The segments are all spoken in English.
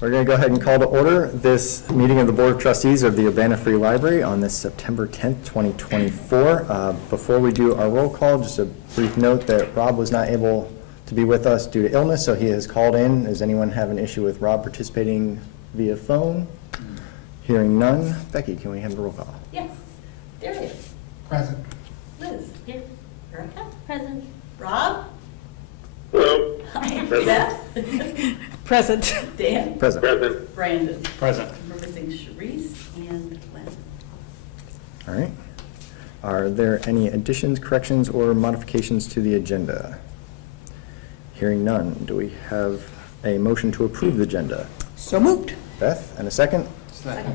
We're going to go ahead and call to order this meeting of the Board of Trustees of the Urbana Free Library on this September 10th, 2024. Before we do our roll call, just a brief note that Rob was not able to be with us due to illness, so he has called in. Does anyone have an issue with Rob participating via phone? Hearing none. Becky, can we have the roll call? Yes. Darius. Present. Liz. Here. Erica. Present. Rob. Hello. Hi. Beth. Present. Dan. Present. Present. Brandon. Present. We're missing Sharice and Lynn. All right. Are there any additions, corrections, or modifications to the agenda? Hearing none. Do we have a motion to approve the agenda? So moved. Beth, and a second? Second.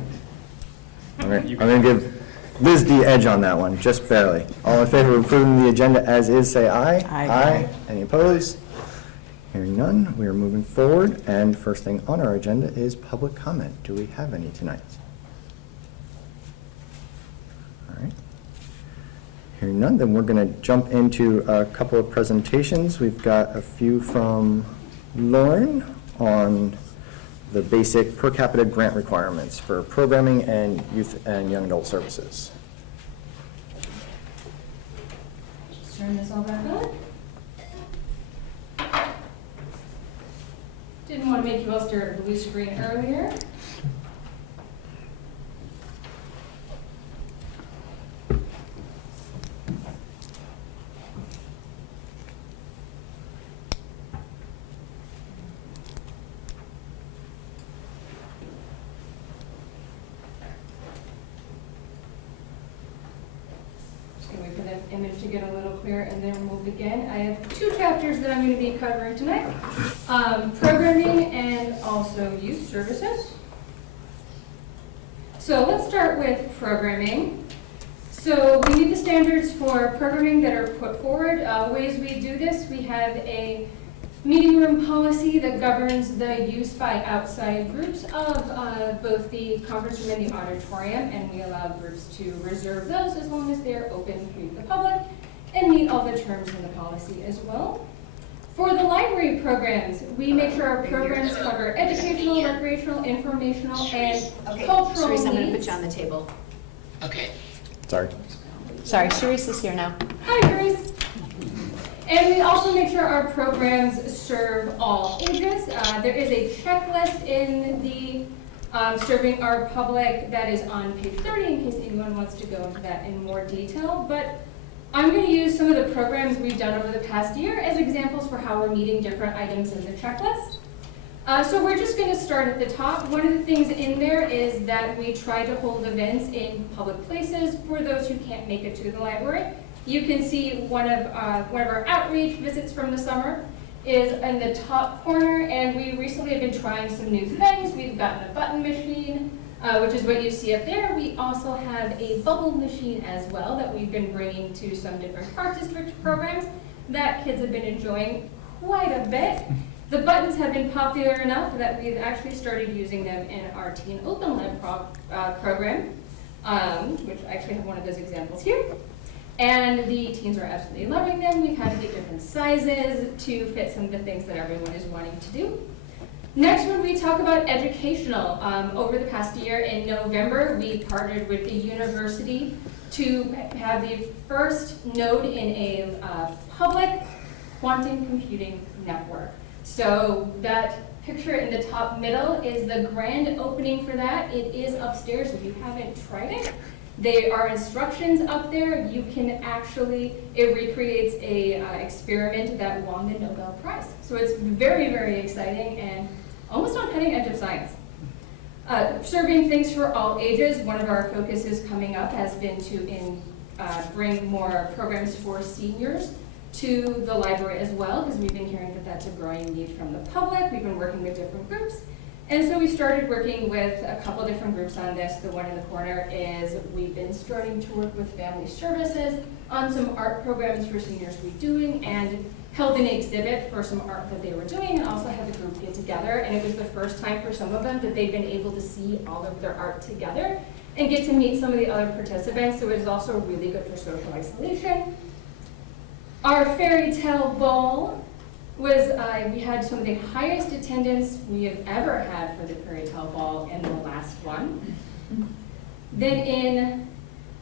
All right. I'm going to give Liz the edge on that one, just barely. All in favor of approving the agenda as is, say aye. Aye. Any opposed? Hearing none, we are moving forward, and first thing on our agenda is public comment. Do we have any tonight? All right. Hearing none, then we're going to jump into a couple of presentations. We've got a few from Lauren on the basic per capita grant requirements for programming and youth and young adult services. Just turn this all back on. Didn't want to make you all stare at a blue screen earlier. Just gonna wait for that image to get a little clearer and then we'll begin. I have two chapters that I'm going to be covering tonight. Programming and also youth services. So let's start with programming. So we need the standards for programming that are put forward. Ways we do this, we have a meeting room policy that governs the use by outside groups of both the conference room and the auditorium, and we allow groups to reserve those as long as they're open to the public and meet all the terms in the policy as well. For the library programs, we make sure our programs cover educational, recreational, informational, and cultural Sharice, I'm going to put needs. you on the table. Okay. Sorry. Sorry, Sharice is here now. Hi, Grace. And we also make sure our programs serve all ages. There is a checklist in the serving our public that is on page 30 in case anyone wants to go into that in more detail. But I'm going to use some of the programs we've done over the past year as examples for how we're meeting different items in the checklist. So we're just going to start at the top. One of the things in there is that we try to hold events in public places for those who can't make it to the library. You can see one of our outreach visits from the summer is in the top corner, and we recently have been trying some new things. We've gotten a button machine, which is what you see up there. We also have a bubble machine as well that we've been bringing to some different park district programs that kids have been enjoying quite a bit. The buttons have been popular enough that we've actually started using them in our Teen Open Lab program, which I actually have one of those examples here. And the teens are absolutely loving them. We've had to get different sizes to fit some of the things that everyone is wanting to do. Next, when we talk about educational, over the past year in November, we partnered with the university to have the first node in a public quantum computing network. So that picture in the top middle is the grand opening for that. It is upstairs if you haven't tried it. There are instructions up there. You can actually, it recreates a experiment that won the Nobel Prize. So it's very, very exciting and almost on cutting edge of science. Serving things for all ages. One of our focuses coming up has been to bring more programs for seniors to the library as well, because we've been hearing that that's a growing need from the public. We've been working with different groups. And so we started working with a couple different groups on this. The one in the corner is we've been starting to work with family services on some art programs for seniors we're doing, and held an exhibit for some art that they were doing, and also had the group get together. And it was the first time for some of them that they've been able to see all of their art together and get to meet some of the other participants. So it was also really good for social isolation. Our fairy tale ball was we had some of the highest attendance we have ever had for the Prairie Tell Ball in the last one. Then in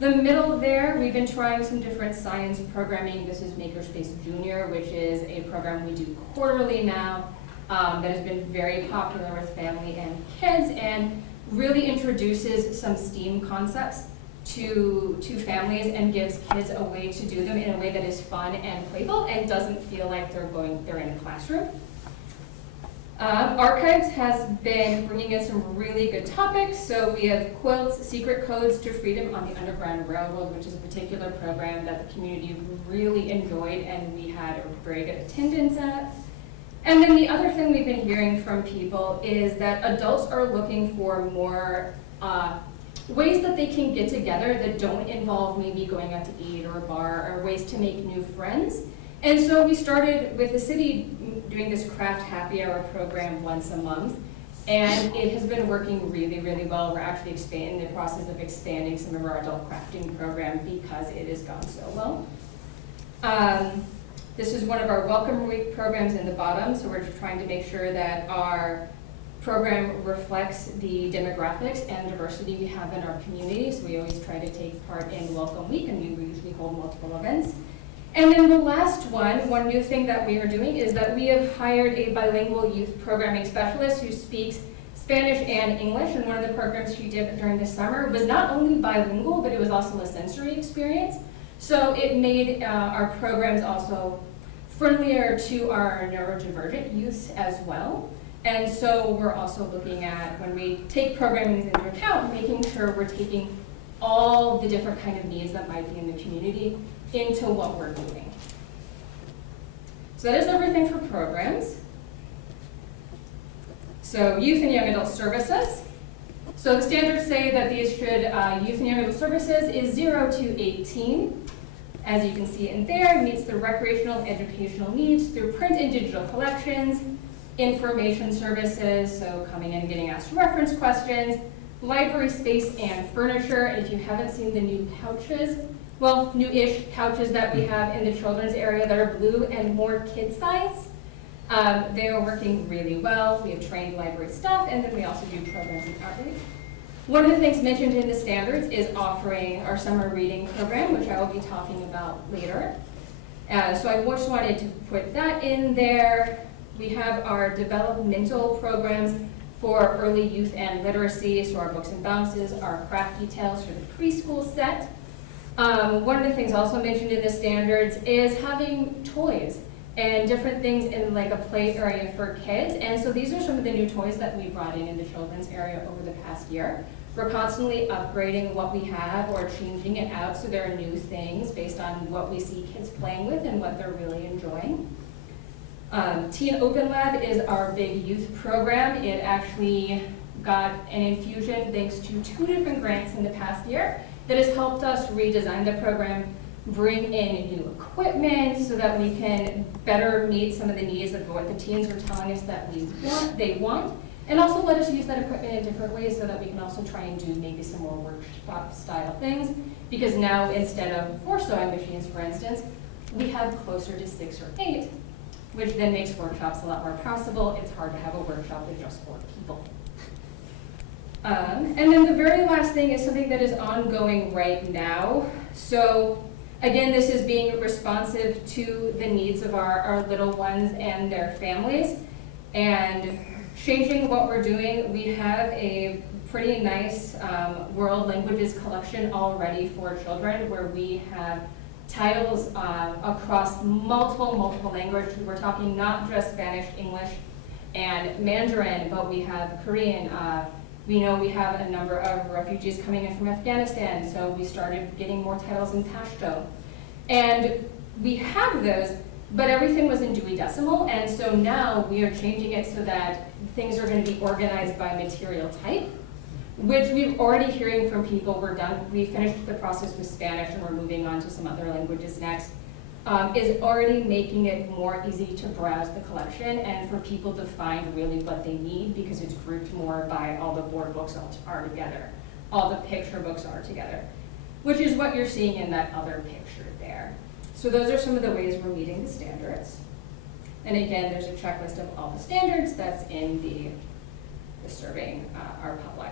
the middle there, we've been trying some different science programming. This is Makerspace Junior, which is a program we do quarterly now that has been very popular with family and kids and really introduces some STEAM concepts to families and gives kids a way to do them in a way that is fun and playful and doesn't feel like they're in a classroom. Archives has been bringing in some really good topics. So we have Quilts, Secret Codes to Freedom on the Underground Railroad, which is a particular program that the community really enjoyed and we had a very good attendance at. And then the other thing we've been hearing from people is that adults are looking for more ways that they can get together that don't involve maybe going out to eat or a bar or ways to make new friends. And so we started with the city doing this craft happy hour program once a month, and it has been working really, really well. We're actually in the process of expanding some of our adult crafting program because it has gone so well. This is one of our Welcome Week programs in the bottom, so we're just trying to make sure that our program reflects the demographics and diversity we have in our community. So we always try to take part in Welcome Week, and we usually hold multiple events. And then the last one new thing that we are doing is that we have hired a bilingual youth programming specialist who speaks Spanish and English. And one of the programs she did during the summer was not only bilingual, but it was also a sensory experience. So it made our programs also friendlier to our neurodivergent youth as well. And so we're also looking at, when we take programming into account, making sure we're taking all the different kind of needs that might be in the community into what we're doing. So that is everything for programs. So youth and young adult services. So the standards say that these should, youth and young adult services is 0 to 18. As you can see in there, it meets the recreational and educational needs through print and digital collections, information services, so coming in and getting asked reference questions, library space and furniture. And if you haven't seen the new couches, well, new-ish couches that we have in the children's area that are blue and more kid size, they are working really well. We have trained library staff, and then we also do programs and outreach. One of the things mentioned in the standards is offering our summer reading program, which I will be talking about later. So I just wanted to put that in there. We have our developmental programs for early youth and literacy, so our books and bounces, our craft details for the preschool set. One of the things also mentioned in the standards is having toys and different things in like a play area for kids. And so these are some of the new toys that we brought in the children's area over the past year. We're constantly upgrading what we have or changing it out so there are new things based on what we see kids playing with and what they're really enjoying. Teen Open Lab is our big youth program. It actually got an infusion thanks to 2 different grants in the past year that has helped us redesign the program, bring in new equipment so that we can better meet some of the needs of what the teens are telling us that they want, and also let us use that equipment in different ways so that we can also try and do maybe some more workshop style things. Because now instead of 4 sewing machines, for instance, we have closer to 6 or 8, which then makes workshops a lot more possible. It's hard to have a workshop with just 4 people. And then the very last thing is something that is ongoing right now. So again, this is being responsive to the needs of our little ones and their families. And changing what we're doing, we have a pretty nice world languages collection already for children where we have titles across multiple languages. We're talking not just Spanish, English, and Mandarin, but we have Korean. We know we have a number of refugees coming in from Afghanistan, so we started getting more titles in Pashto. And we have those, but everything was in Dewey Decimal, and so now we are changing it so that things are going to be organized by material type, which we're already hearing from people. We finished the process with Spanish and we're moving on to some other languages next, is already making it more easy to browse the collection and for people to find really what they need because it's grouped more by all the board books are together, all the picture books are together, which is what you're seeing in that other picture there. So those are some of the ways we're meeting the standards. And again, there's a checklist of all the standards that's in the serving our public.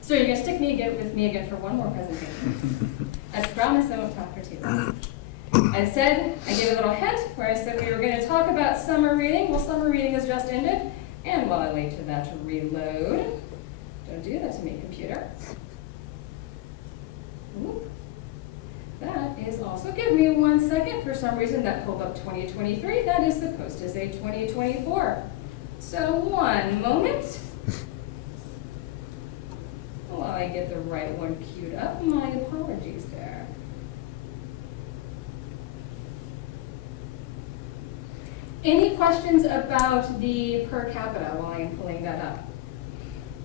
So you're gonna stick with me again for one more presentation. As promised, I won't talk for too long. As said, I gave a little hint where I said we were gonna talk about summer reading. Well, summer reading has just ended. And while I wait for that to reload, don't do that to me, computer. Oop. That is also, give me 1 second. For some reason that pulled up 2023. That is supposed to say 2024. So 1 moment. While I get the right one queued up, my apologies there. Any questions about the per capita while I am pulling that up?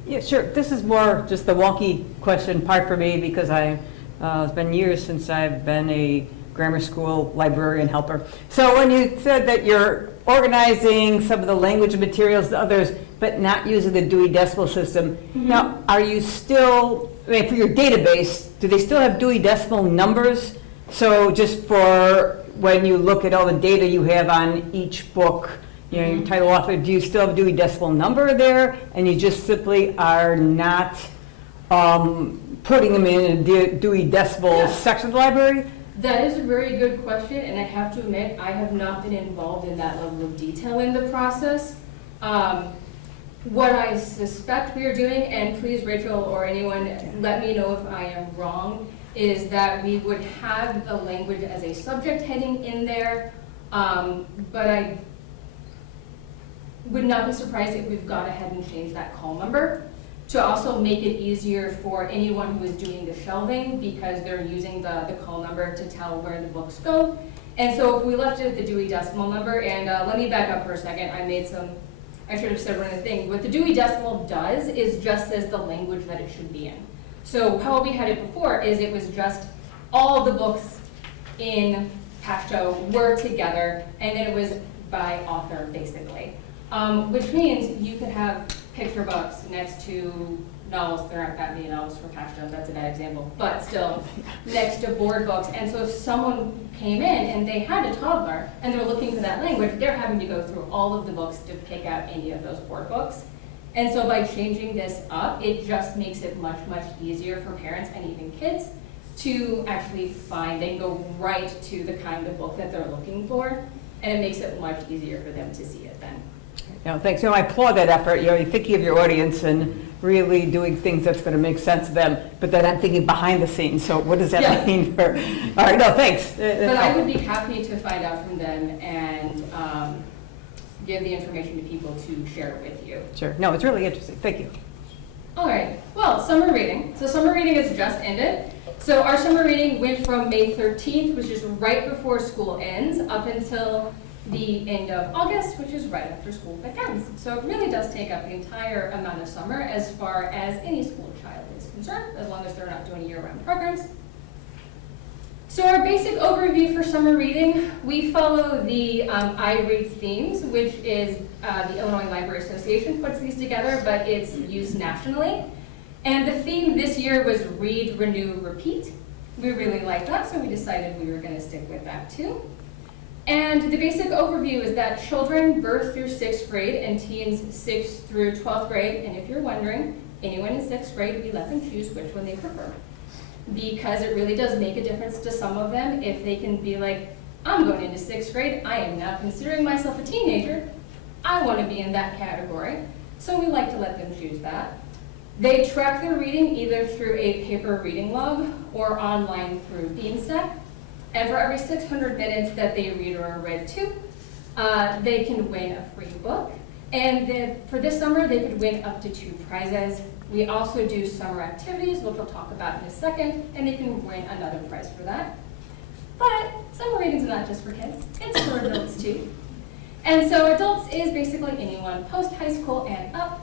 Yeah, sure. This is more just the wonky question part for me because it's been years since I've been a grammar school librarian helper. So when you said that you're organizing some of the language materials to others, but not using the Dewey Decimal System, now, are you still, I mean, for your database, do they still have Dewey Decimal numbers? So just for when you look at all the data you have on each book, you know, your title author, do you still have a Dewey Decimal number there? And you just simply are not putting them in a Dewey Decimal section of the library? That is a very good question, and I have to admit, I have not been involved in that level of detail in the process. What I suspect we are doing, and please Rachel or anyone let me know if I am wrong, is that we would have the language as a subject heading in there, but I would not be surprised if we've gone ahead and changed that call number to also make it easier for anyone who is doing the shelving because they're using the call number to tell where the books go. And so if we left it at the Dewey Decimal number, and let me back up for a second, I should have said one other thing. What the Dewey Decimal does is just says the language that it should be in. So how we had it before is it was just all the books in Pashto were together, and then it was by author, basically. Which means you could have picture books next to novels. There aren't that many novels for Pashto, that's a bad example, but still next to board books. And so if someone came in and they had a toddler and they're looking for that language, they're having to go through all of the books to pick out any of those board books. And so by changing this up, it just makes it much, much easier for parents and even kids to actually find, they can go right to the kind of book that they're looking for, and it makes it much easier for them to see it then. No, thanks. You know, I applaud that effort. You know, you're thinking of your audience and really doing things that's going to make sense to them. But then I'm thinking behind the scenes. So what does that mean for? All right, no, thanks. But I would be happy to find out from them and give the information to people to share it with you. Sure. No, it's really interesting. Thank you. All right. Well, summer reading. So summer reading has just ended. So our summer reading went from May 13th, which is right before school ends, up until the end of August, which is right after school begins. So it really does take up the entire amount of summer as far as any school child is concerned, as long as they're not doing year-round programs. So our basic overview for summer reading, we follow the I Read themes, which is the Illinois Library Association puts these together, but it's used nationally. And the theme this year was Read, Renew, Repeat. We really liked that, so we decided we were going to stick with that too. And the basic overview is that children birth through 6th grade and teens 6th through 12th grade, and if you're wondering, anyone in 6th grade, we let them choose which one they prefer. Because it really does make a difference to some of them if they can be like, I'm going into 6th grade, I am now considering myself a teenager, I want to be in that category. So we like to let them choose that. They track their reading either through a paper reading log or online through Beanstack. And for every 600 minutes that they read or are read to, they can win a free book. And for this summer, they could win up to 2 prizes. We also do summer activities, which we'll talk about in a second, and they can win another prize for that. But summer reading is not just for kids, it's for adults too. And so adults is basically anyone post-high school and up.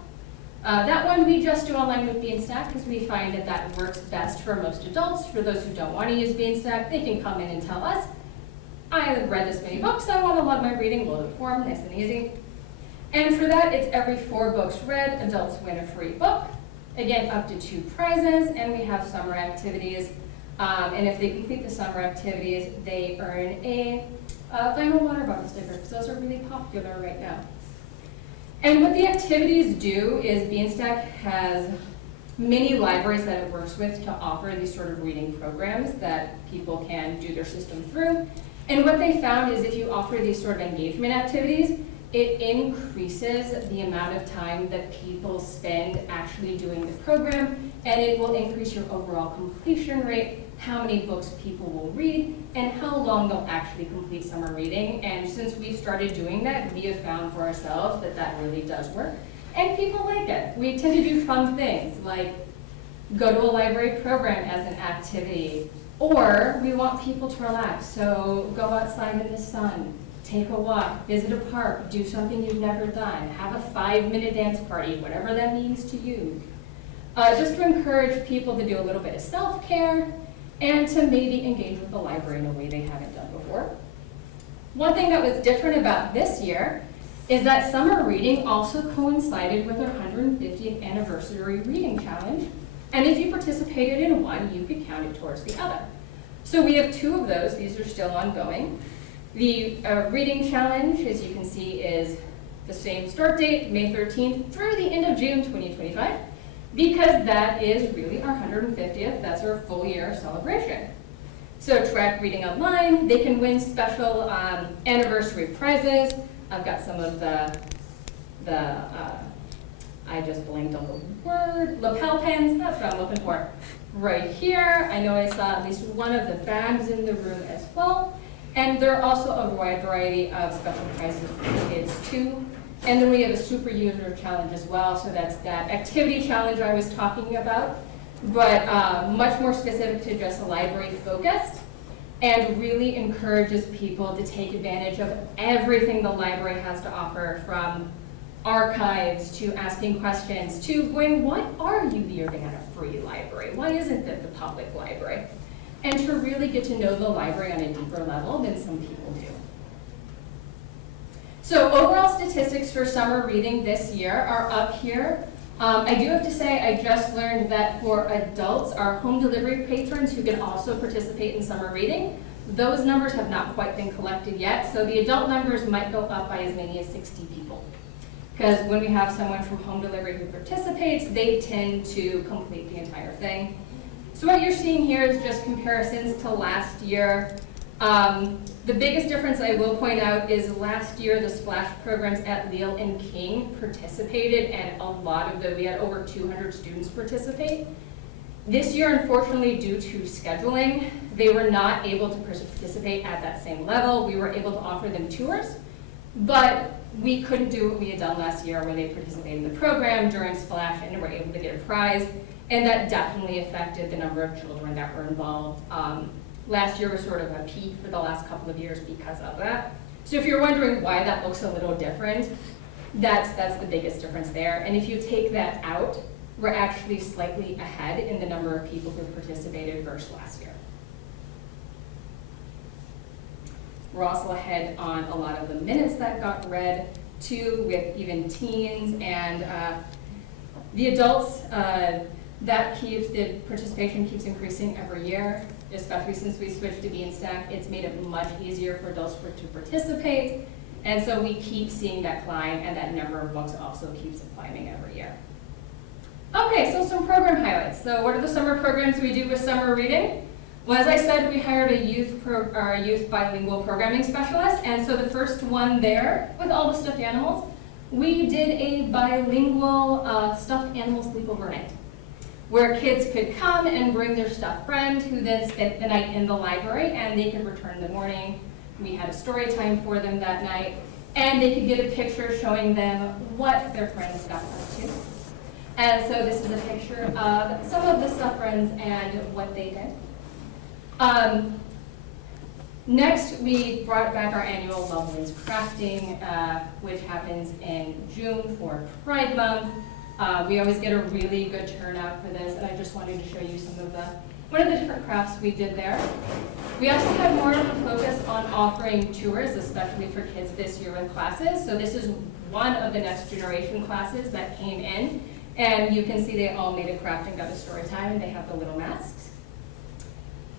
That one we just do online with Beanstack because we find that that works best for most adults. For those who don't want to use Beanstack, they can come in and tell us, I read this many books, I want to log my reading, load it for them, nice and easy. And for that, it's every 4 books read, adults win a free book. Again, up to 2 prizes, and we have summer activities. And if they complete the summer activities, they earn a vinyl water bottle stickers, because those are really popular right now. And what the activities do is Beanstack has many libraries that it works with to offer these sort of reading programs that people can do their system through. And what they found is if you offer these sort of engagement activities, it increases the amount of time that people spend actually doing the program, and it will increase your overall completion rate, how many books people will read, and how long they'll actually complete summer reading. And since we've started doing that, we have found for ourselves that that really does work. And people like it. We tend to do fun things like go to a library program as an activity, or we want people to relax, so go outside in the sun, take a walk, visit a park, do something you've never done, have a 5-minute dance party, whatever that means to you. Just to encourage people to do a little bit of self-care and to maybe engage with the library in a way they haven't done before. One thing that was different about this year is that summer reading also coincided with our 150th anniversary reading challenge. And if you participated in one, you could count it towards the other. So we have 2 of those. These are still ongoing. The reading challenge, as you can see, is the same start date, May 13th, through the end of June 2025, because that is really our 150th. That's our full year celebration. So track reading online. They can win special anniversary prizes. I've got some of the I just blanked on the word, lapel pins, that's what I'm looking for. Right here, I know I saw at least one of the bags in the room as well. And there are also a wide variety of special prizes for kids too. And then we have a super user challenge as well, so that's that activity challenge I was talking about, but much more specific to just library focused, and really encourages people to take advantage of everything the library has to offer, from archives to asking questions to going, why are you living at a free library? Why isn't it the public library? And to really get to know the library on a deeper level than some people do. So overall statistics for summer reading this year are up here. I do have to say, I just learned that for adults, our home delivery patrons who can also participate in summer reading, those numbers have not quite been collected yet. So the adult numbers might go up by as many as 60 people. Because when we have someone from home delivery who participates, they tend to complete the entire thing. So what you're seeing here is just comparisons to last year. The biggest difference I will point out is last year the splash programs at Leal and King participated, and a lot of them, we had over 200 students participate. This year, unfortunately, due to scheduling, they were not able to participate at that same level. We were able to offer them tours, but we couldn't do what we had done last year where they participated in the program during splash and were able to get a prize, and that definitely affected the number of children that were involved. Last year was sort of a peak for the last couple of years because of that. So if you're wondering why that looks a little different, that's the biggest difference there. And if you take that out, we're actually slightly ahead in the number of people who participated versus last year. We're also ahead on a lot of the minutes that got read too, with even teens and the adults. The participation keeps increasing every year, especially since we switched to Beanstack. It's made it much easier for adults to participate, and so we keep seeing that climb, and that number of books also keeps climbing every year. Okay, so some program highlights. So what are the summer programs we do with summer reading? Well, as I said, we hired a youth bilingual programming specialist, and so the first one there, with all the stuffed animals, we did a bilingual stuffed animal sleepover night, where kids could come and bring their stuffed friend, who then spent the night in the library, and they could return in the morning. We had a story time for them that night, and they could get a picture showing them what their friends got up to. And so this is a picture of some of the stuffed friends and what they did. Next, we brought back our annual Lovelands Crafting, which happens in June for Pride Month. We always get a really good turnout for this, and I just wanted to show you one of the different crafts we did there. We also had more of a focus on offering tours, especially for kids this year with classes. So this is one of the next generation classes that came in, and you can see they all made a craft and got a story time, and they have the little masks.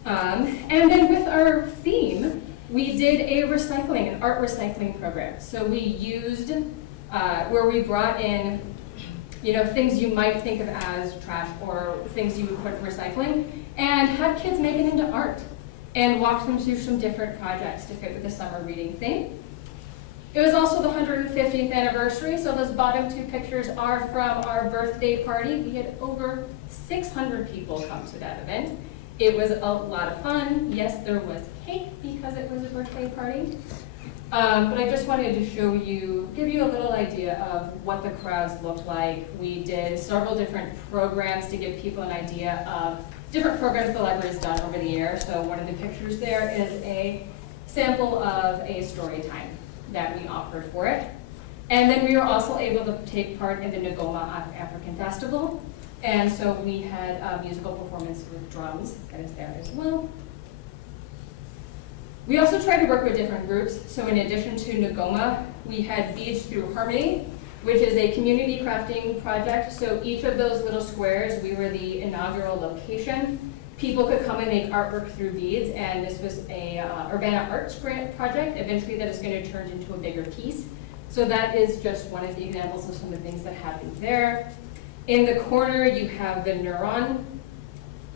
And then with our theme, we did an art recycling program. So we used, where we brought in, things you might think of as trash or things you would put in recycling, and had kids make it into art and walked them through some different projects to fit with the summer reading theme. It was also the 150th anniversary, so those bottom two pictures are from our birthday party. We had over 600 people come to that event. It was a lot of fun. Yes, there was cake because it was a birthday party. But I just wanted to give you a little idea of what the crowds looked like. We did several different programs to give people an idea of different programs the library's done over the year. So one of the pictures there is a sample of a story time that we offered for it. And then we were also able to take part in the Ngoma African Festival. And so we had a musical performance with drums that is there as well. We also tried to work with different groups. So in addition to Ngoma, we had Beads Through Harmony, which is a community crafting project. So each of those little squares, we were the inaugural location. People could come and make artwork through beads, and this was a Urbana Arts grant project, eventually that is going to turn into a bigger piece. So that is just one of the examples of some of the things that happened there. In the corner, you have the Neuron,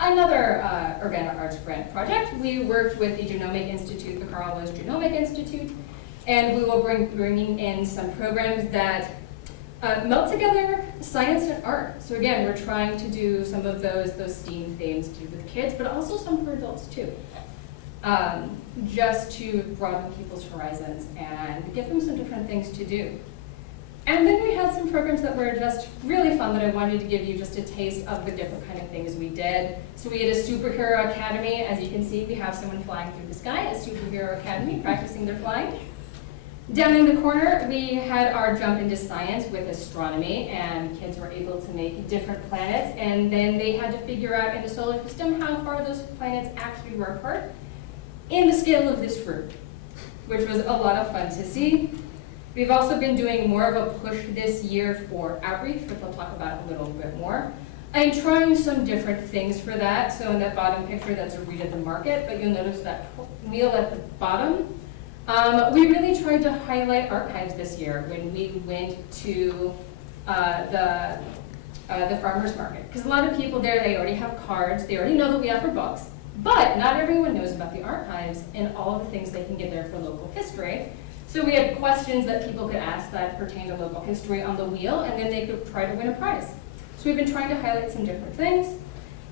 another Urbana Arts grant project. We worked with the Genomic Institute, the Carl Lewis Genomic Institute, and we will bringing in some programs that melt together science and art. So again, we're trying to do some of those STEAM themes too with kids, but also some for adults too. Just to broaden people's horizons and give them some different things to do. And then we had some programs that were just really fun that I wanted to give you just a taste of the different kind of things we did. So we had a superhero academy. As you can see, we have someone flying through the sky, a superhero academy, practicing their flying. Down in the corner, we had our jump into science with astronomy, and kids were able to make different planets, and then they had to figure out in the solar system how far those planets actually were apart in the scale of this room, which was a lot of fun to see. We've also been doing more of a push this year for outreach, which I'll talk about a little bit more. I'm trying some different things for that. So in that bottom picture, that's a read at the market, but you'll notice that wheel at the bottom. We really tried to highlight archives this year when we went to the farmer's market. Because a lot of people there, they already have cards, they already know that we offer books, but not everyone knows about the archives and all of the things they can get there for local history. So we had questions that people could ask that pertain to local history on the wheel, and then they could try to win a prize. So we've been trying to highlight some different things.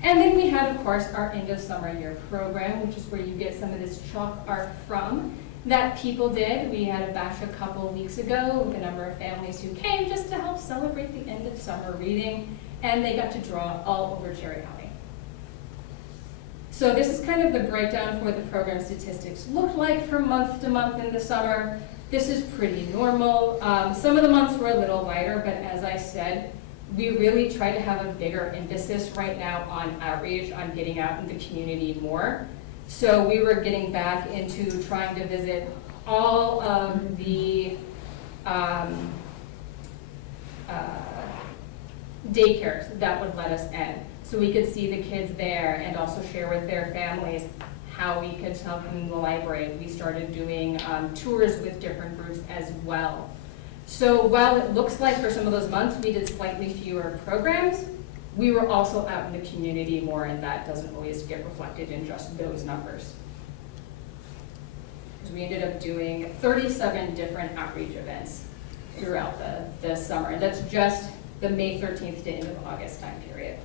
And then we had, of course, our end of summer year program, which is where you get some of this chalk art from that people did. We had a bash a couple weeks ago with a number of families who came just to help celebrate the end of summer reading, and they got to draw all over Cherry Valley. So this is kind of the breakdown for what the program statistics look like from month to month in the summer. This is pretty normal. Some of the months were a little lighter, but as I said, we really try to have a bigger emphasis right now on outreach, on getting out in the community more. So we were getting back into trying to visit all of the daycares that would let us in. So we could see the kids there and also share with their families how we could help them in the library. We started doing tours with different groups as well. So while it looks like for some of those months we did slightly fewer programs, we were also out in the community more, and that doesn't always get reflected in just those numbers. Because we ended up doing 37 different outreach events throughout the summer, and that's just the May 13th to end of August time period.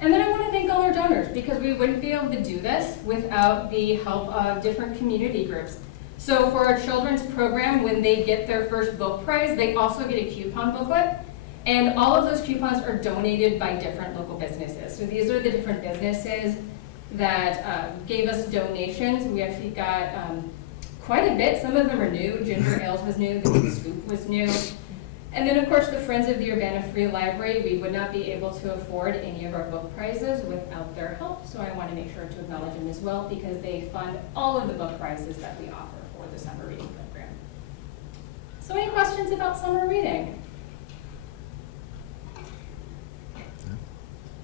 And then I want to thank all our donors, because we wouldn't be able to do this without the help of different community groups. So for our children's program, when they get their first book prize, they also get a coupon booklet. And all of those coupons are donated by different local businesses. So these are the different businesses that gave us donations. We actually got quite a bit. Some of them are new. Ginger Ales was new, the Big Scoop was new. And then of course the Friends of the Urbana Free Library, we would not be able to afford any of our book prizes without their help. So I want to make sure to acknowledge them as well, because they fund all of the book prizes that we offer for the summer reading program. So any questions about summer reading?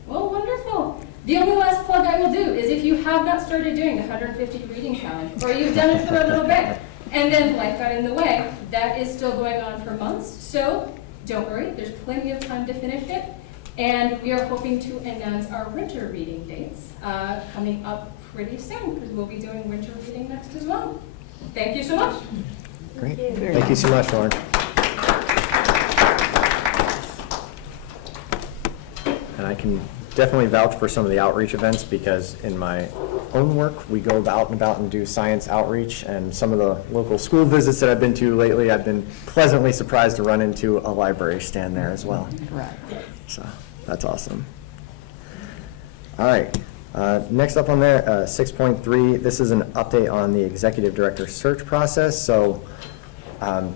Well, wonderful. The only last plug I will do is if you have not started doing the 150 reading challenge, or you've done it for a little bit, and then life got in the way, that is still going on for months. So don't worry, there's plenty of time to finish it. And we are hoping to announce our winter reading dates coming up pretty soon, because we'll be doing winter reading next as well. Thank you so much. Great. Thank you so much, Lauren. And I can definitely vouch for some of the outreach events, because in my own work, we go out and about and do science outreach, and some of the local school visits that I've been to lately, I've been pleasantly surprised to run into a library stand there as well. Right. So that's awesome. All right, next up on there, 6.3, this is an update on the executive director search process. So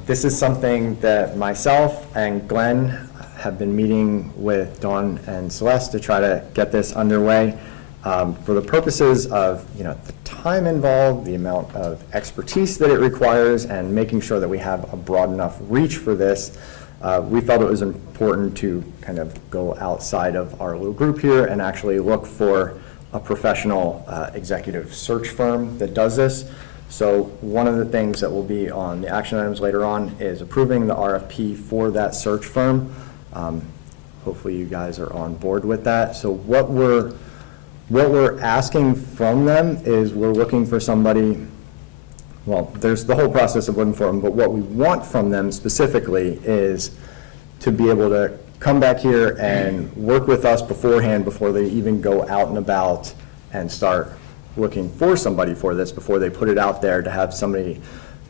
this is something that myself and Glenn have been meeting with Dawn and Celeste to try to get this underway for the purposes of, the time involved, the amount of expertise that it requires, and making sure that we have a broad enough reach for this. We felt it was important to kind of go outside of our little group here and actually look for a professional executive search firm that does this. So one of the things that will be on the action items later on is approving the RFP for that search firm. Hopefully you guys are on board with that. So what we're asking from them is we're looking for somebody, well, there's the whole process of looking for them, but what we want from them specifically is to be able to come back here and work with us beforehand, before they even go out and about and start looking for somebody for this, before they put it out there, to have somebody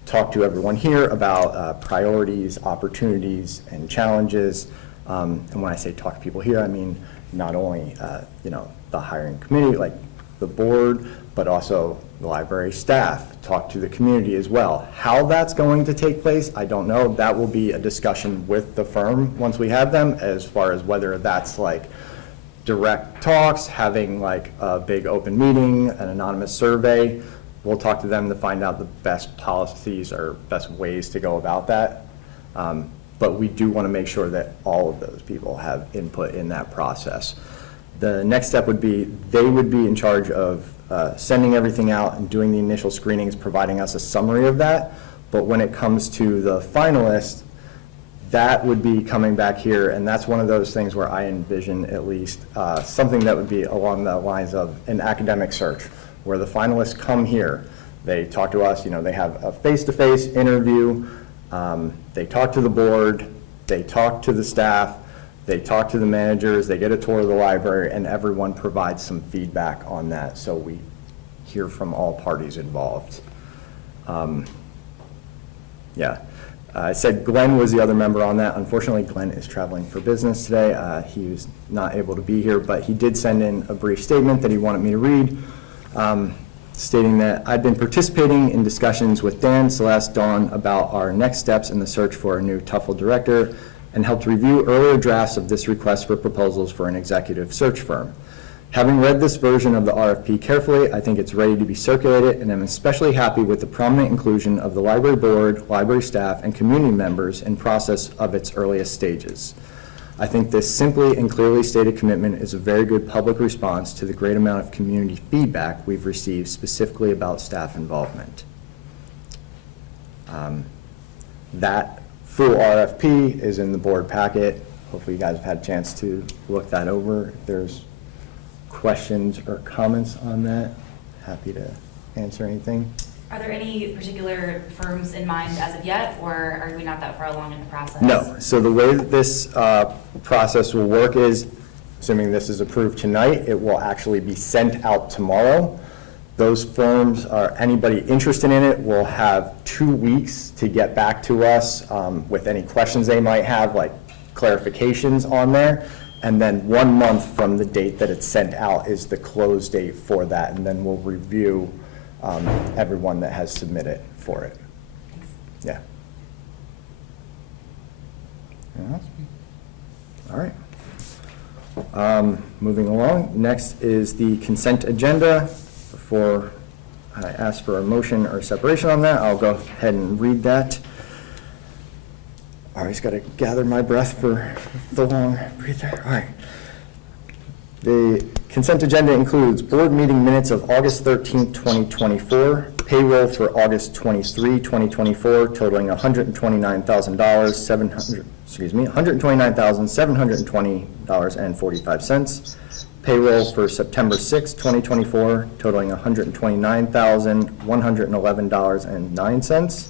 talk to everyone here about priorities, opportunities, and challenges. And when I say talk to people here, I mean not only the hiring committee, like the board, but also the library staff, talk to the community as well. How that's going to take place, I don't know. That will be a discussion with the firm once we have them, as far as whether that's like direct talks, having like a big open meeting, an anonymous survey. We'll talk to them to find out the best policies or best ways to go about that. But we do want to make sure that all of those people have input in that process. The next step would be, they would be in charge of sending everything out and doing the initial screenings, providing us a summary of that. But when it comes to the finalist, that would be coming back here, and that's one of those things where I envision at least something that would be along the lines of an academic search, where the finalists come here, they talk to us, they have a face-to-face interview, they talk to the board, they talk to the staff, they talk to the managers, they get a tour of the library, and everyone provides some feedback on that, so we hear from all parties involved. Yeah. I said Glenn was the other member on that. Unfortunately, Glenn is traveling for business today. He was not able to be here, but he did send in a brief statement that he wanted me to read, stating that I've been participating in discussions with Dan, Celeste, Dawn about our next steps in the search for a new TUFL director, and helped review earlier drafts of this request for proposals for an executive search firm. Having read this version of the RFP carefully, I think it's ready to be circulated, and I'm especially happy with the prominent inclusion of the library board, library staff, and community members in process of its earliest stages. I think this simply and clearly stated commitment is a very good public response to the great amount of community feedback we've received specifically about staff involvement. That full RFP is in the board packet. Hopefully you guys have had a chance to look that over. If there's questions or comments on that, happy to answer anything. Are there any particular firms in mind as of yet, or are we not that far along in the process? No. So the way that this process will work is, assuming this is approved tonight, it will actually be sent out tomorrow. Those firms, or anybody interested in it, will have 2 weeks to get back to us with any questions they might have, like clarifications on there. And then 1 month from the date that it's sent out is the close date for that, and then we'll review everyone that has submitted for it. Thanks. Yeah. All right. Moving along, next is the consent agenda. Before I ask for a motion or separation on that, I'll go ahead and read that. I always got to gather my breath for the long breather. All right. The consent agenda includes board meeting minutes of August 13th, 2024, payroll for August 23, 2024, totaling $129,720.45. Payroll for September 6, 2024, totaling $129,111.09.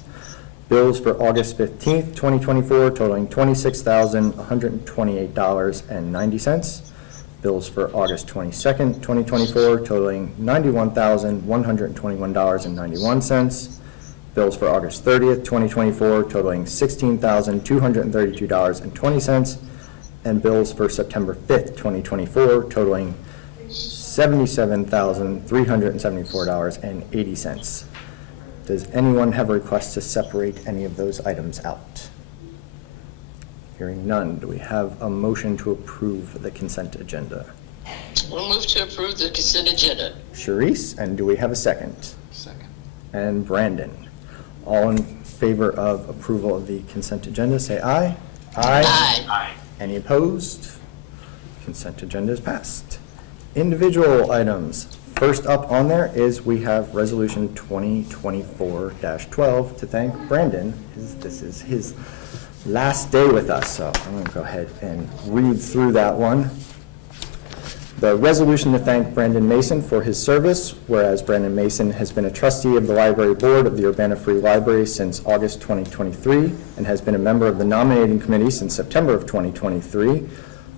Bills for August 15th, 2024, totaling $26,128.90. Bills for August 22nd, 2024, totaling $91,121.91. Bills for August 30th, 2024, totaling $16,232.20. And bills for September 5th, 2024, totaling $77,374.80. Does anyone have a request to separate any of those items out? Hearing none, do we have a motion to approve the consent agenda? We'll move to approve the consent agenda. Sharice, and do we have a second? Second. And Brandon. All in favor of approval of the consent agenda, say aye. Aye. Any opposed? Consent agenda is passed. Individual items. First up on there is we have Resolution 2024-12 to thank Brandon. This is his last day with us, so I'm going to go ahead and read through that one. The resolution to thank Brandon Mason for his service, whereas Brandon Mason has been a trustee of the Library Board of the Urbana Free Library since August 2023 and has been a member of the nominating committee since September of 2023,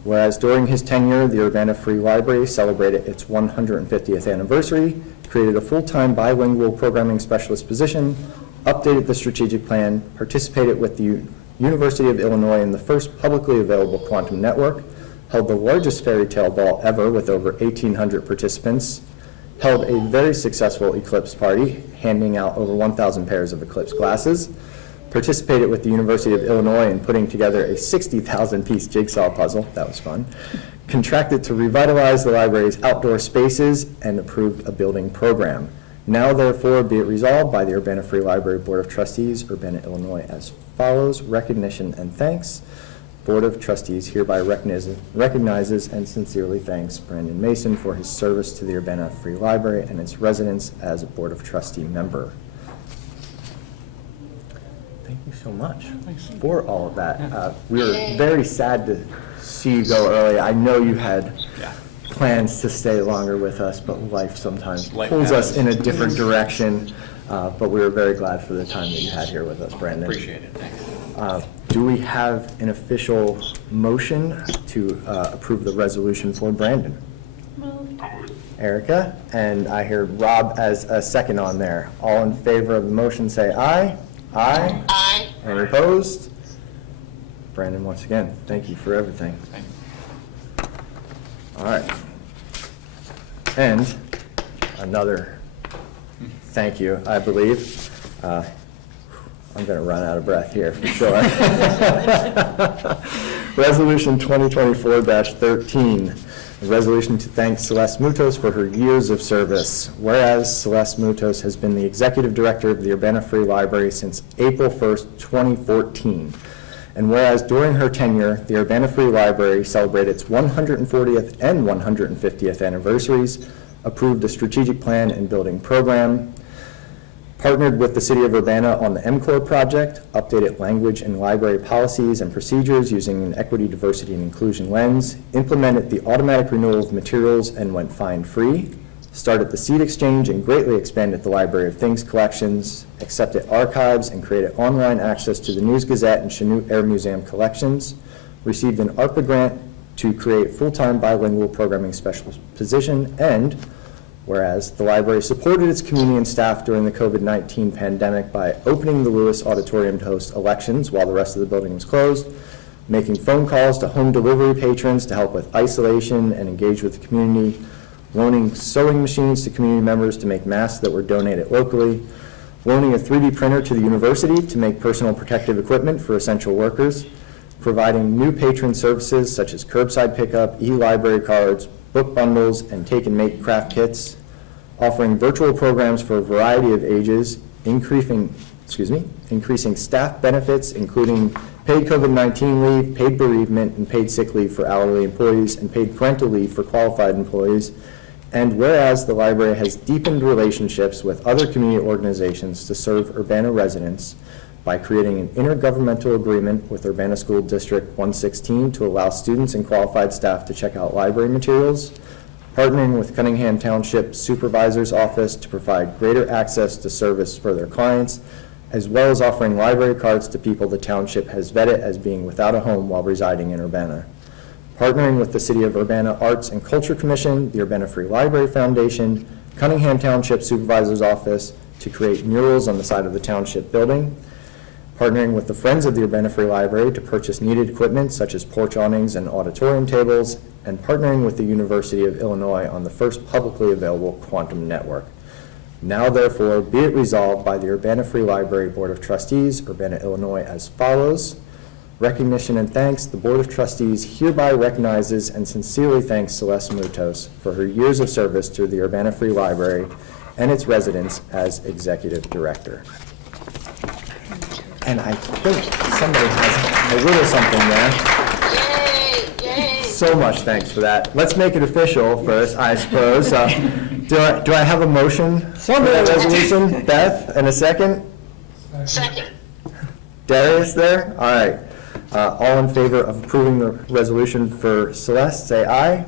whereas during his tenure, the Urbana Free Library celebrated its 150th anniversary, created a full-time bilingual programming specialist position, updated the strategic plan, participated with the University of Illinois in the first publicly available quantum network, held the largest fairy tale ball ever with over 1,800 participants, held a very successful eclipse party, handing out over 1,000 pairs of eclipse glasses, participated with the University of Illinois in putting together a 60,000-piece jigsaw puzzle, that was fun, contracted to revitalize the library's outdoor spaces, and approved a building program. Now therefore be it resolved by the Urbana Free Library Board of Trustees, Urbana, Illinois, as follows: recognition and thanks. Board of Trustees hereby recognizes and sincerely thanks Brandon Mason for his service to the Urbana Free Library and its residents as a Board of Trustee member. Thank you so much for all of that. We were very sad to see you go early. I know you had plans to stay longer with us, but life sometimes pulls us in a different direction. But we were very glad for the time that you had here with us, Brandon. Appreciate it, thanks. Do we have an official motion to approve the resolution for Brandon? Moved. Erica, and I hear Rob as a second on there. All in favor of the motion say aye. Aye. Aye. Any opposed? Brandon, once again, thank you for everything. Thank you. All right. And another thank you, I believe. I'm going to run out of breath here for sure. Resolution 2024-13, a resolution to thank Celeste Mutos for her years of service. Whereas Celeste Mutos has been the executive director of the Urbana Free Library since April 1st, 2014. And whereas during her tenure, the Urbana Free Library celebrated its 140th and 150th anniversaries, approved a strategic plan and building program, partnered with the City of Urbana on the MCORE project, updated language and library policies and procedures using an equity, diversity, and inclusion lens, implemented the automatic renewal of materials and went fine-free, started the seed exchange and greatly expanded the Library of Things collections, accepted archives and created online access to the News Gazette and Chanute Air Museum collections, received an ARPA grant to create full-time bilingual programming specialist position, and whereas the library supported its community and staff during the COVID-19 pandemic by opening the Lewis Auditorium to host elections while the rest of the building was closed, making phone calls to home delivery patrons to help with isolation and engage with the community, loaning sewing machines to community members to make masks that were donated locally, loaning a 3D printer to the university to make personal protective equipment for essential workers, providing new patron services such as curbside pickup, e-library cards, book bundles, and take and make craft kits, offering virtual programs for a variety of ages, increasing staff benefits, including paid COVID-19 leave, paid bereavement, and paid sick leave for hourly employees, and paid parental leave for qualified employees. And whereas the library has deepened relationships with other community organizations to serve Urbana residents by creating an intergovernmental agreement with Urbana School District 116 to allow students and qualified staff to check out library materials, partnering with Cunningham Township Supervisor's Office to provide greater access to service for their clients, as well as offering library cards to people the township has vetted as being without a home while residing in Urbana. Partnering with the City of Urbana Arts and Culture Commission, the Urbana Free Library Foundation, Cunningham Township Supervisor's Office to create murals on the side of the township building. Partnering with the Friends of the Urbana Free Library to purchase needed equipment such as porch awnings and auditorium tables, and partnering with the University of Illinois on the first publicly available quantum network. Now therefore be it resolved by the Urbana Free Library Board of Trustees, Urbana, Illinois as follows. Recognition and thanks. The Board of Trustees hereby recognizes and sincerely thanks Celeste Mutos for her years of service to the Urbana Free Library and its residents as Executive Director. And I think somebody has a little something there. Yay, yay. So much thanks for that. Let's make it official first, I suppose. Do I have a motion for that resolution? Beth, and a second? Second. Darius there? All right. All in favor of approving the resolution for Celeste, say aye.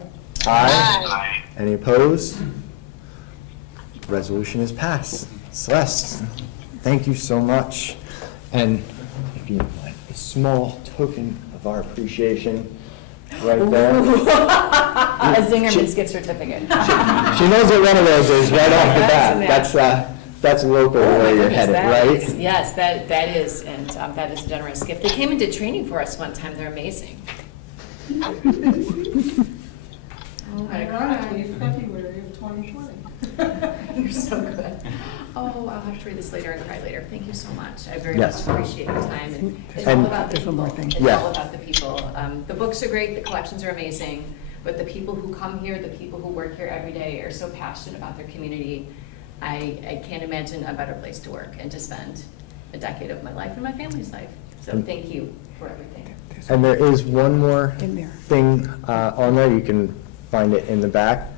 Aye. Any opposed? Resolution is passed. Celeste, thank you so much. And if you don't mind, a small token of our appreciation right there. A Zingerman's gift certificate. She knows what one of those is right off the bat. That's local where you're headed, right? Yes, that is, and that is a generous gift. They came and did training for us one time. They're amazing. Ironically, February of 2020. You're so good. Oh, I'll have to read this later and cry later. Thank you so much. I very Yes. much appreciate your time. And it's And all about the there's one more people. thing. It's Yeah. all about the people. The books are great, the collections are amazing, but the people who come here, the people who work here every day are so passionate about their community. I can't imagine a better place to work and to spend a decade of my life and my family's life. So thank you for everything. And there is one more In there. thing on there. You can find it in the back.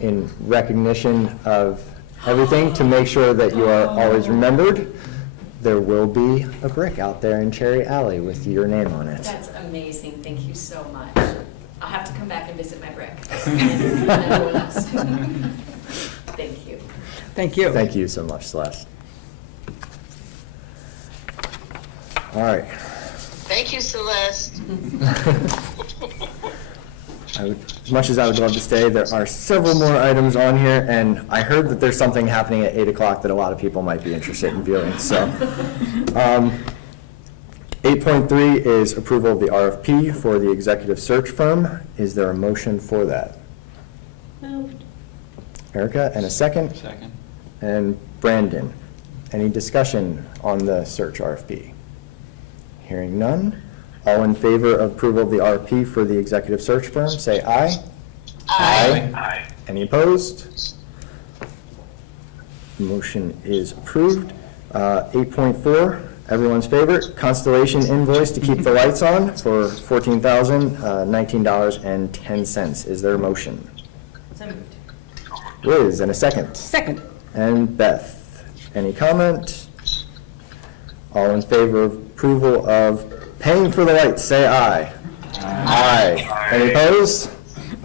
In recognition of everything, to make sure that you are always remembered, there will be a brick out there in Cherry Alley with your name on it. That's amazing. Thank you so much. I'll have to come back and visit my brick. And everyone else. Thank you. Thank you. Thank you so much, Celeste. All right. Thank you, Celeste. As much as I would love to stay, there are several more items on here, and I heard that there's something happening at 8 o'clock that a lot of people might be interested in viewing, so. 8.3 is approval of the RFP for the executive search firm. Is there a motion for that? Moved. Erica, and a second? Second. And Brandon. Any discussion on the search RFP? Hearing none. All in favor of approval of the RFP for the executive search firm, say aye. Aye. Any opposed? Motion is approved. 8.4, everyone's favorite, Constellation invoice to keep the lights on for $14,019.10. Is there a motion? So moved. Liz, and a second. Second. And Beth. Any comment? All in favor of approval of paying for the lights, say aye. Aye. Any opposed?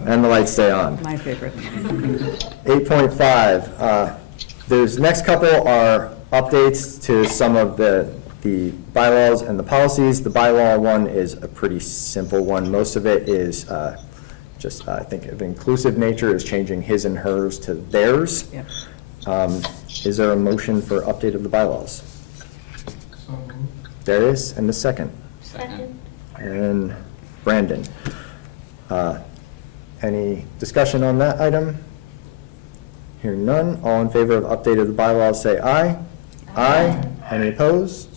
And the lights stay on. My favorite. 8.5, there's, next couple are updates to some of the bylaws and the policies. The bylaw one is a pretty simple one. Most of it is just, I think, of inclusive nature, is changing his and hers to theirs. Yep. Is there a motion for update of the bylaws? So moved. Darius, and the second. Second. And Brandon. Any discussion on that item? Hearing none, all in favor of update of the bylaws, say aye. Aye. Any opposed?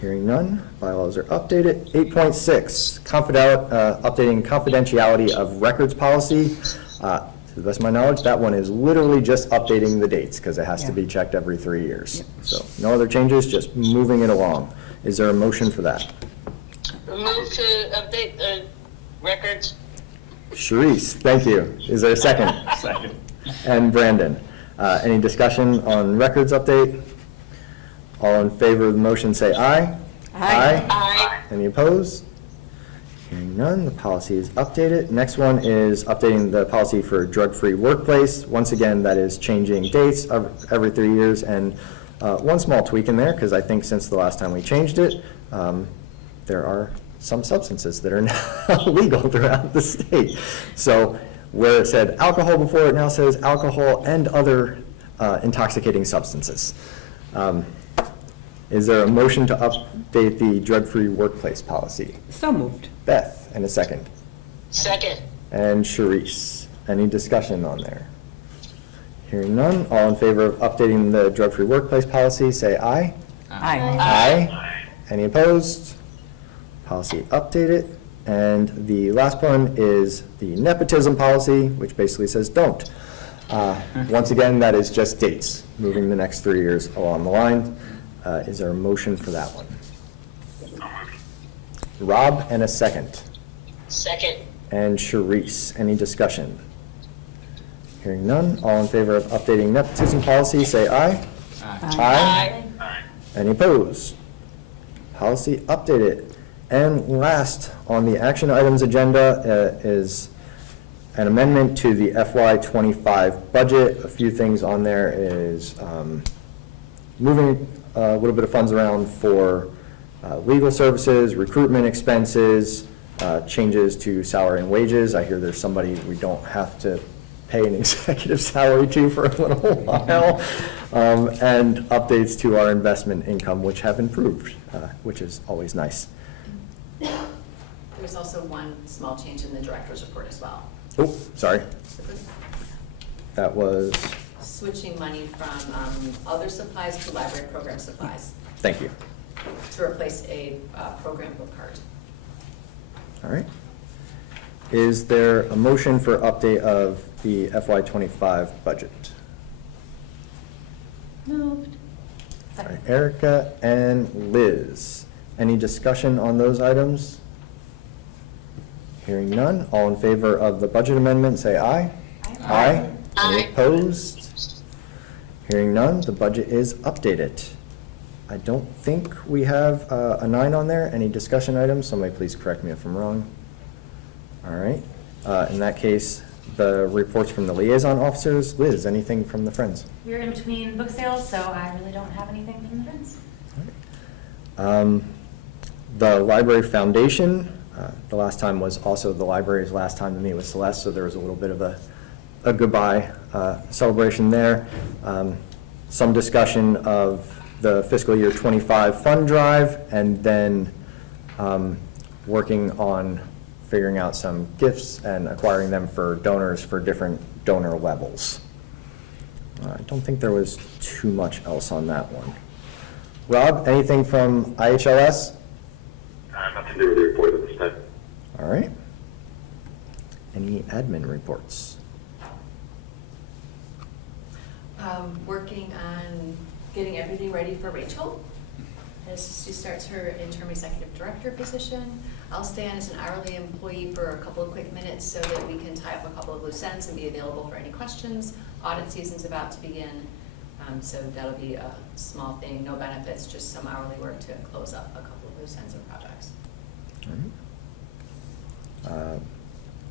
Hearing none, bylaws are updated. 8.6, updating confidentiality of records policy. To the best of my knowledge, that one is literally just updating the dates, because it has to be checked every 3 years. So no other changes, just moving it along. Is there a motion for that? Move to update the records. Sharice, thank you. Is there a second? Second. And Brandon. Any discussion on records update? All in favor of the motion, say aye. Aye. Aye. Any opposed? Hearing none, the policy is updated. Next one is updating the policy for drug-free workplace. Once again, that is changing dates every 3 years, and one small tweak in there, because I think since the last time we changed it, there are some substances that are now legal throughout the state. So where it said alcohol before, it now says alcohol and other intoxicating substances. Is there a motion to update the drug-free workplace policy? So moved. Beth, and a second. Second. And Sharice. Any discussion on there? Hearing none, all in favor of updating the drug-free workplace policy, say aye. Aye. Aye. Any opposed? Policy updated. And the last one is the nepotism policy, which basically says don't. Once again, that is just dates, moving the next 3 years along the line. Is there a motion for that one? Rob, and a second. Second. And Sharice. Any discussion? Hearing none, all in favor of updating nepotism policy, say aye. Aye. Any opposed? Policy updated. And last on the action items agenda is an amendment to the FY25 budget. A few things on there is moving a little bit of funds around for legal services, recruitment expenses, changes to salary and wages. I hear there's somebody we don't have to pay an executive salary to for a little while, and updates to our investment income, which have improved, which is always nice. There's also one small change in the director's report as well. Oh, sorry. That was, Switching money from other supplies to library program supplies thank you. to replace a program book card. All right. Is there a motion for update of the FY25 budget? Moved. All right, Erica and Liz. Any discussion on those items? Hearing none, all in favor of the budget amendment, say aye. Aye. Any Aye. opposed? Hearing none, the budget is updated. I don't think we have a 9 on there. Any discussion items? Somebody please correct me if I'm wrong. All right. In that case, the reports from the liaison officers. Liz, anything from the Friends? We're in between book sales, so I really don't have anything from the Friends. The Library Foundation, the last time was also the library's last time to meet with Celeste, so there was a little bit of a goodbye celebration there. Some discussion of the fiscal year 25 fund drive, and then working on figuring out some gifts and acquiring them for donors for different donor levels. I don't think there was too much else on that one. Rob, anything from IHLS? Nothing to report at this time. All right. Any admin reports? Working on getting everything ready for Rachel as she starts her interim executive director position. I'll stay on as an hourly employee for a couple of quick minutes so that we can tie up a couple of loose ends and be available for any questions. Audit season's about to begin, so that'll be a small thing, no benefits, just some hourly work to close up a couple of loose ends of projects. All right.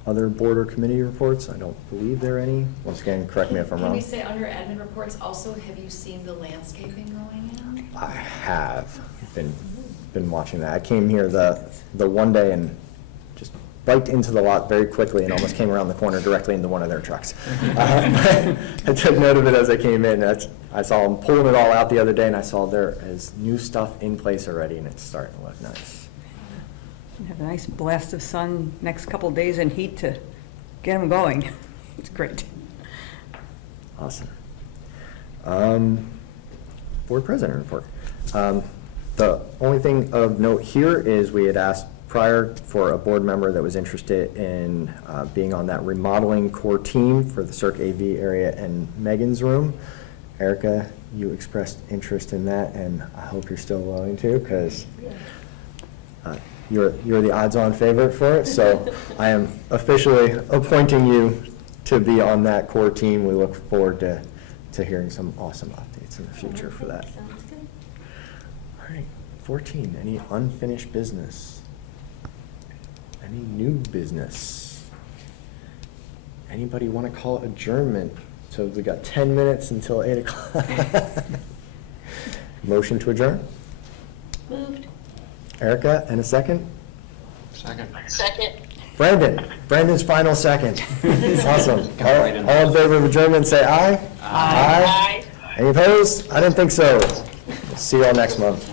Other board or committee reports? I don't believe there are any. Once again, correct me if I'm Can wrong. we say under admin reports also, have you seen the landscaping going in? I have been watching that. I came here the one day and just biked into the lot very quickly and almost came around the corner directly into one of their trucks. I took note of it as I came in. I saw them pulling it all out the other day, and I saw there is new stuff in place already, and it's starting to look nice. Have a nice blast of sun next couple days and heat to get them going. It's great. Awesome. Board president report. The only thing of note here is we had asked prior for a board member that was interested in being on that remodeling core team for the Cirque AV area and Megan's room. Erica, you expressed interest in that, and I hope you're still willing to, because you're the odds-on favorite for it, so I am officially appointing you to be on that core team. We look forward to hearing some awesome updates in the future for that. Sounds good. All right, 14, any unfinished business? Any new business? Anybody want to call adjournment? So we got 10 minutes until 8 o'clock. Motion to adjourn? Moved. Erica, and a second? Second. Brandon's final second. Awesome. All in favor of adjournment, say aye. Aye. Any opposed? I didn't think so. See you all next month.